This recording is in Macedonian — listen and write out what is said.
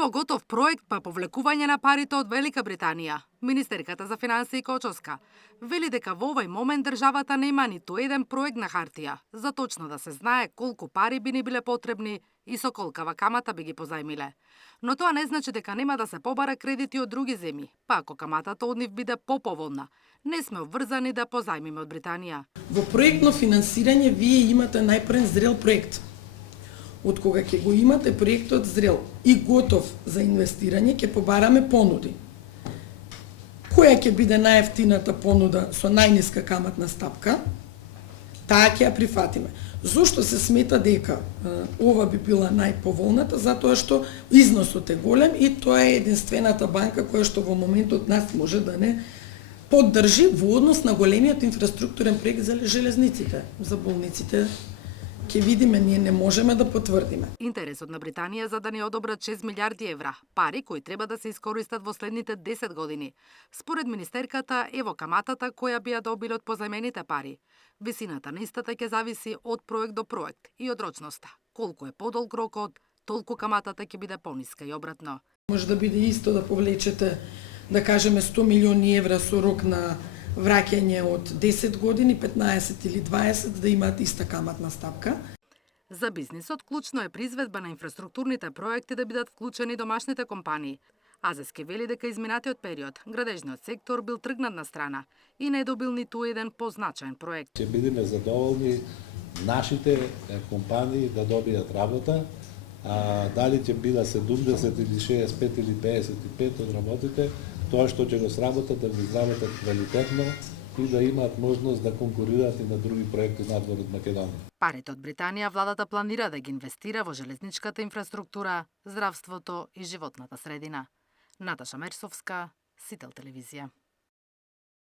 Ево готов проект па повлекување на парите од Велика Британија. Министерката за финансии Кочовска вели дека во овој момент државата нема ниту еден проект на хартија, за точно да се знае колку пари би ни биле потребни и со колкава камата би ги позајмиле. Но тоа не значи дека нема да се побара кредити од други земји, па ако каматата од нив биде поповолна, не сме обврзани да позајмиме од Британија. Во проектно финансирање вие имате најпрен зрел проект. Од кога ќе го имате проектот зрел и готов за инвестирање, ќе побараме понуди. Која ќе биде најевтината понуда со најниска каматна стапка, таа ќе ја прифатиме. Зошто се смета дека ова би била најповолната? Затоа што износот е голем и тоа е единствената банка која што во моментот нас може да не поддржи во однос на големиот инфраструктурен проект за железниците, за болниците. Ке видиме, ние не можеме да потврдиме. Интересот на Британија за да ни одобрат 6 милиарди евра, пари кои треба да се искористат во следните 10 години. Според министерката, ево каматата која би ја добиле од позајмените пари. Висината на истата ќе зависи од проект до проект и од рочноста. Колку е подолг рокот, толку каматата ќе биде пониска и обратно. Може да биде исто да повлечете, да кажеме 100 милиони евра со рок на враќање од 10 години, 15 или 20, да имаат иста каматна стапка. За бизнисот клучно е при изведба на инфраструктурните проекти да бидат вклучени домашните компании. АЗСК вели дека изминатиот период градежниот сектор бил тргнат на страна и не добил ниту еден позначаен проект. Ќе бидеме задоволни нашите компании да добијат работа, дали ќе биде 70 или 65 или 55 од работите, тоа што ќе го сработат да го изработат квалитетно и да имаат можност да конкурираат и на други проекти надвор од Македонија. Парите од Британија владата планира да ги инвестира во железничката инфраструктура, здравството и животната средина. Наташа Мерсовска, Сител телевизија.